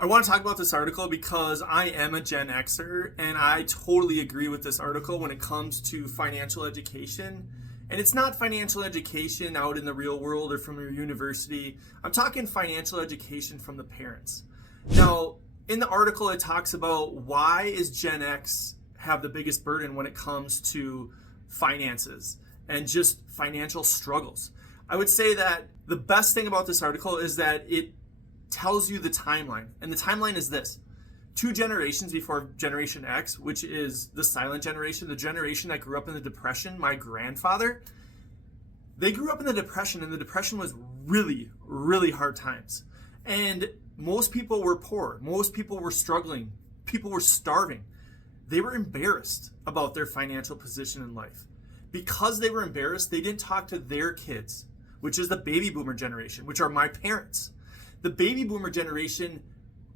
I want to talk about this article because I am a Gen Xer and I totally agree with this article when it comes to financial education. And it's not financial education out in the real world or from your university. I'm talking financial education from the parents. Now, in the article, it talks about why is Gen X have the biggest burden when it comes to finances and just financial struggles. I would say that the best thing about this article is that it tells you the timeline. And the timeline is this: 2 generations before Generation X, which is the silent generation, the generation that grew up in the Depression, my grandfather, they grew up in the Depression, and the Depression was really, really hard times. And most people were poor. Most people were struggling. People were starving. They were embarrassed about their financial position in life. Because they were embarrassed, they didn't talk to their kids, which is the baby boomer generation, which are my parents. The baby boomer generation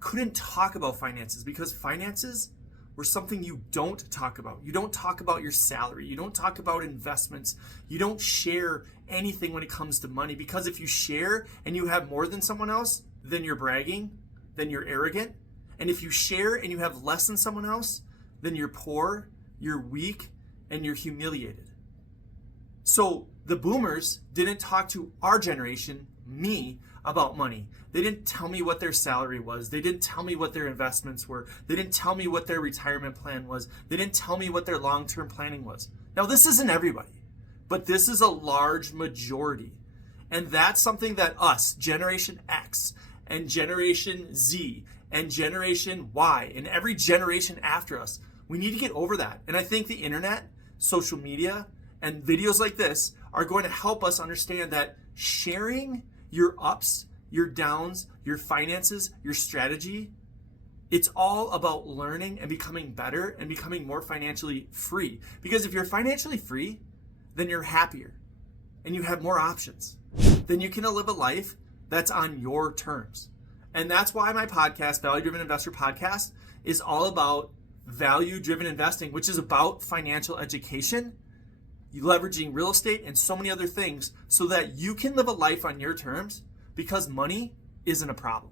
couldn't talk about finances because finances were something you don't talk about. You don't talk about your salary. You don't talk about investments. You don't share anything when it comes to money, because if you share and you have more than someone else, then you're bragging, then you're arrogant. And if you share and you have less than someone else, then you're poor, you're weak, and you're humiliated. So the boomers didn't talk to our generation, me, about money. They didn't tell me what their salary was. They didn't tell me what their investments were. They didn't tell me what their retirement plan was. They didn't tell me what their long-term planning was. Now, this isn't everybody, but this is a large majority. And that's something that us, Generation X and Generation Z and Generation Y and every generation after us, we need to get over that. And I think the internet, social media, and videos like this are going to help us understand that sharing your ups, your downs, your finances, your strategy, it's all about learning and becoming better and becoming more financially free. Because if you're financially free, then you're happier and you have more options. Then you can live a life that's on your terms. And that's why my podcast, Value Driven Investor Podcast, is all about value-driven investing, which is about financial education, leveraging real estate and so many other things so that you can live a life on your terms, because money isn't a problem.